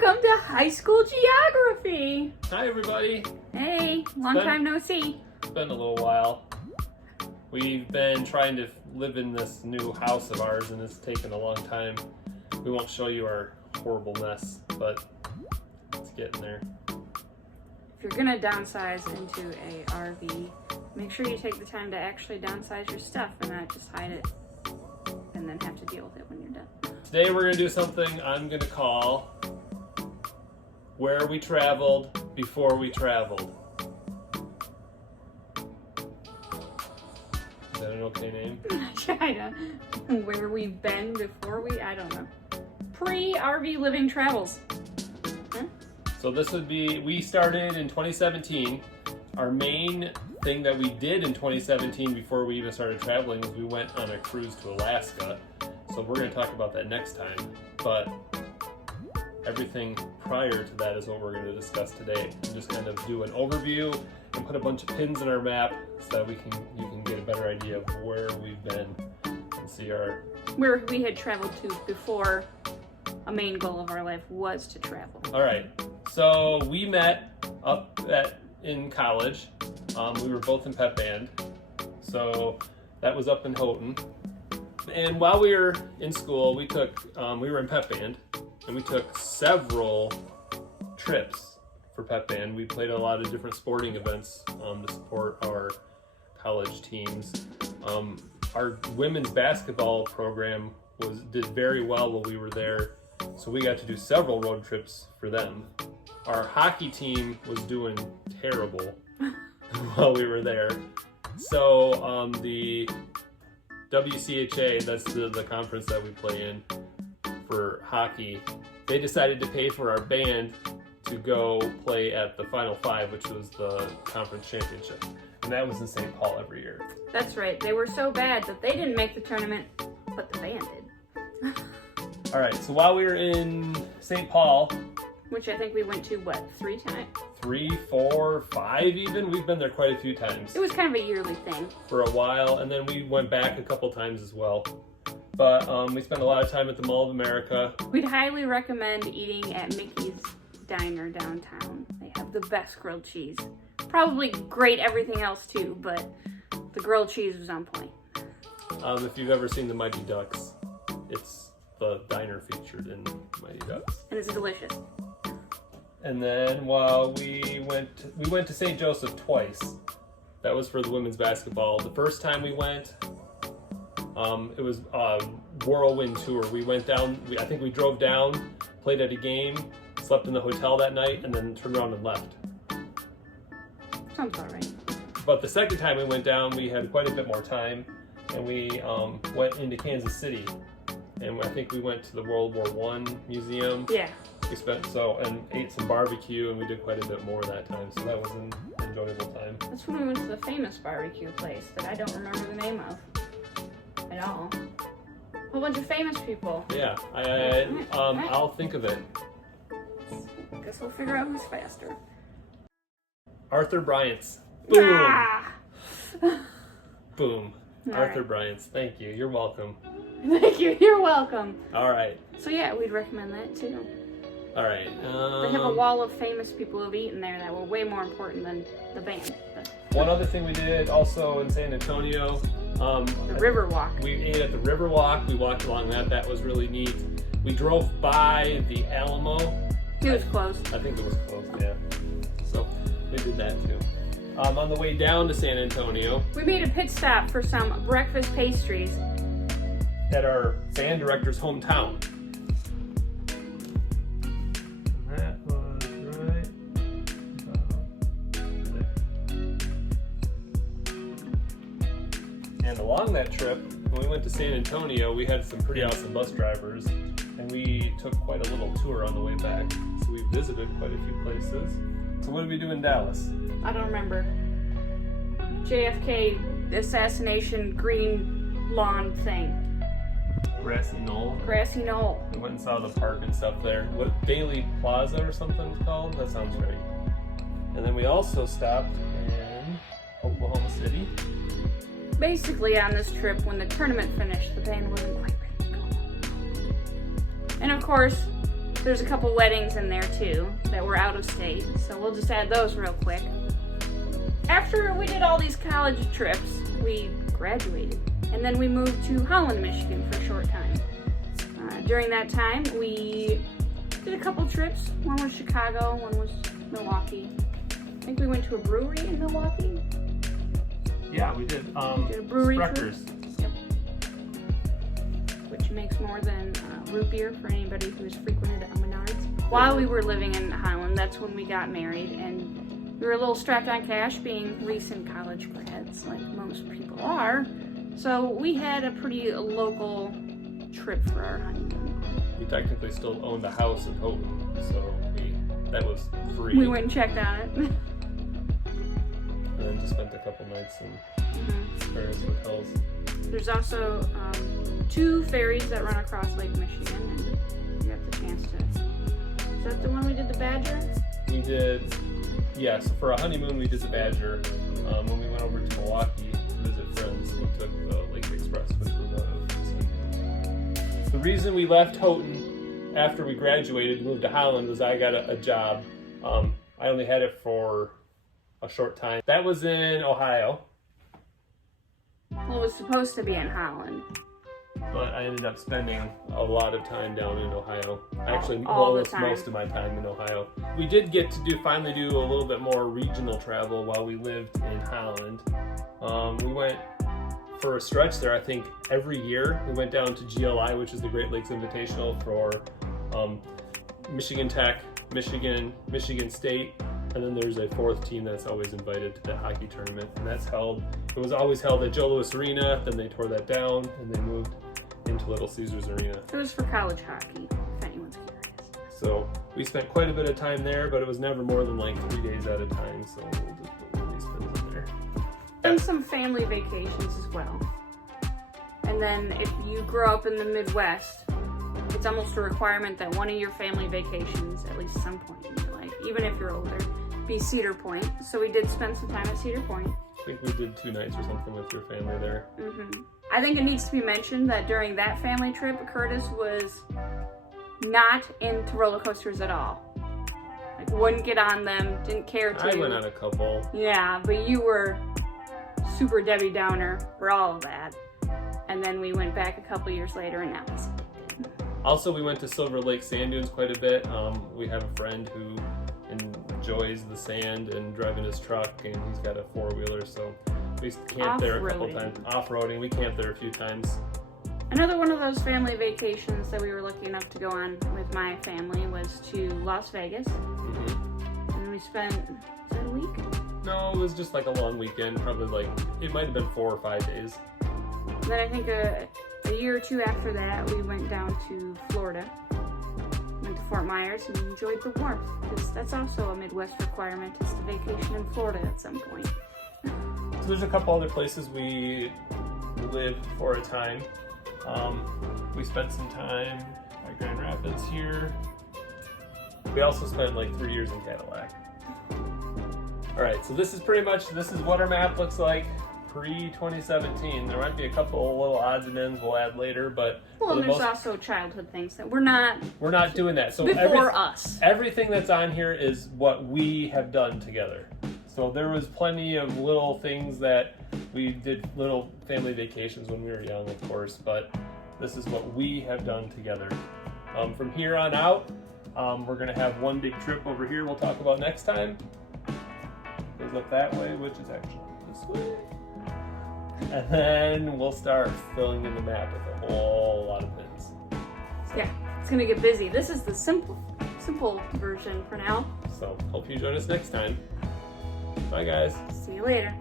Welcome to high school geography. Hi everybody. Hey, long time no see. It's been a little while. We've been trying to live in this new house of ours and it's taken a long time. We won't show you our horrible mess, but it's getting there. If you're gonna downsize into a RV, make sure you take the time to actually downsize your stuff and not just hide it and then have to deal with it when you're done. Today we're gonna do something I'm gonna call Where We Traveled Before We Traveled. Is that an okay name? China. Where we've been before I don't know. Pre-RV living travels. Huh? So this would be, we started in 2017. Our main thing that we did in 2017 before we even started traveling was we went on a cruise to Alaska. So we're going to talk about that next time. But everything prior to that is what we're going to discuss today. And just kind of do an overview and put a bunch of pins in our map so that you can get a better idea of where we've been and see our... Where we had traveled to before a main goal of our life was to travel. All right. So we met in college. We were both in Pep Band. So that was up in Houghton. And while we were in school, we were in Pep Band, and we took several trips for Pep Band. We played a lot of different sporting events to support our college teams. Our women's basketball program did very well while we were there, so we got to do several road trips for them. Our hockey team was doing terrible while we were there. So the WCHA, that's the conference that we play in for hockey, they decided to pay for our band to go play at the Final Five, which was the conference championship. And that was in St. Paul every year. That's right. They were so bad that they didn't make the tournament, but the band did. All right, so while we were in St. Paul, which I think we went to, 3 times? 3, 4, 5 even? We've been there quite a few times. It was kind of a yearly thing. For a while, and then we went back a couple times as well. But we spent a lot of time at the Mall of America. We'd highly recommend eating at Mickey's Diner downtown. They have the best grilled cheese. Probably great everything else too, but the grilled cheese was on point. If you've ever seen the Mighty Ducks, it's the diner featured in Mighty Ducks. And it's delicious. And then while we went to St. Joseph twice. That was for the women's basketball. The first time we went, it was a whirlwind tour. We went down, I think we drove down, played at a game, slept in the hotel that night, and then turned around and left. Sounds about right. But the second time we went down, we had quite a bit more time, and we went into Kansas City. And I think we went to the World War I museum. Yeah. We and ate some barbecue, and we did quite a bit more that time, so that was an enjoyable time. That's when we went to the famous barbecue place that I don't remember the name of at all. A whole bunch of famous people. Yeah, I'll think of it. Guess we'll figure out who's faster. Arthur Bryant's. Boom! Ah! Boom. All Arthur right. Bryant's. Thank you. You're welcome. Thank you. You're welcome. All right. So yeah, we'd recommend that too. All right. They have a wall of famous people who've eaten there that were way more important than the band. But one other thing we did also in San Antonio. the river walk. We ate at the river walk. We walked along that. That was really neat. We drove by the Alamo. It was closed. I think it was closed, yeah. So we did that too. On the way down to San Antonio, We made a pit stop for some breakfast pastries. at our band director's hometown. That was right there. And along that trip, when we went to San Antonio, we had some pretty awesome bus drivers, and we took quite a little tour on the way back. So we visited quite a few places. So what did we do in Dallas? I don't remember. JFK assassination green lawn thing. Grassy Knoll. Grassy Knoll. We went and saw the park and stuff there. What, Bailey Plaza or something it's called? That sounds right. And then we also stopped in Oklahoma City. Basically on this trip, when the tournament finished, the band wasn't quite ready to go. And of course, There's a couple weddings in there too that were out of state, so we'll just add those real quick. After we did all these college trips, we graduated, and then we moved to Holland, Michigan for a short time. During that time, we did a couple trips. One was Chicago, one was Milwaukee. I think we went to a brewery in Milwaukee. Yeah, we did. Did a brewery Sprecher's. Yep. Which makes more than root beer for anybody who's frequented a Menards. While we were living in Highland, that's when we got married, and we were a little strapped on cash, being recent college grads, like most people are. So we had a pretty local trip for our honeymoon. We technically still owned a house in Houghton, so that was free. We went and checked on it. And then just spent a couple nights in various hotels. There's also 2 ferries that run across Lake Michigan, and you have the chance to. Is that the one we did the Badger? We did, yes, for a honeymoon we did the Badger. When we went over to Milwaukee to visit friends, we took the Lake Express, which was out of Muskegon. The reason we left Houghton after we graduated and moved to Holland was I got a job. I only had it for a short time. That was in Ohio. Well, it was supposed to be in Holland. But I ended up spending a lot of time down in Ohio. Actually, all the almost time. most of my time in Ohio. We did get to finally do a little bit more regional travel while we lived in Holland. We went for a stretch there, I think every year. We went down to GLI, which is the Great Lakes Invitational, for Michigan Tech, Michigan State, and then there's a 4th team that's always invited to the hockey tournament, and it was always held at Joe Louis Arena. Then they tore that down and they moved into Little Caesars Arena. It was for college hockey, if anyone's curious. So we spent quite a bit of time there, but it was never more than like 3 days at a time, so we'll just put really spend it there. And some family vacations as well. And then if you grow up in the Midwest, it's almost a requirement that one of your family vacations, at least some point in your life, even if you're older, be Cedar Point. So we did spend some time at Cedar Point. I think we did 2 nights or something with your family there. I think it needs to be mentioned that during that family trip, Curtis was not into roller coasters at all. Like, wouldn't get on them, didn't care to. I went on a couple. Yeah, but you were super Debbie Downer for all of that. And then we went back a couple years later, and now he's Also, we went to Silver Lake Sand Dunes quite a bit. We have a friend who enjoys the sand and driving his truck, and he's got a 4-wheeler, so we camped there a couple times. Off-roading, we camped there a few times. Another one of those family vacations that we were lucky enough to go on with my family was to Las Vegas. And we spent, was that a week? No, it was just like a long weekend, probably like, it might have been 4 or 5 days. And then I think a year or 2 after that, we went down to Florida. Went to Fort Myers and enjoyed the warmth, because that's also a Midwest requirement, is to vacation in Florida at some point. So there's a couple other places we lived for a time. We spent some time at Grand Rapids here. We also spent like 3 years in Cadillac. All right, so this is what our map looks like pre-2017. There might be a couple little odds and ends we'll add later, but well, and there's also childhood things that we're not doing that. So before us. Everything that's on here is what we have done together. So there was plenty of little things that we did, little family vacations when we were young, of course, but this is what we have done together. From here on out, we're gonna have one big trip over here we'll talk about next time. Goes up that way, which is actually this way. And then we'll start filling in the map with a whole lot of pins. So, yeah, it's gonna get busy. This is the simple version for now. So hope you join us next time. Bye guys. See you later.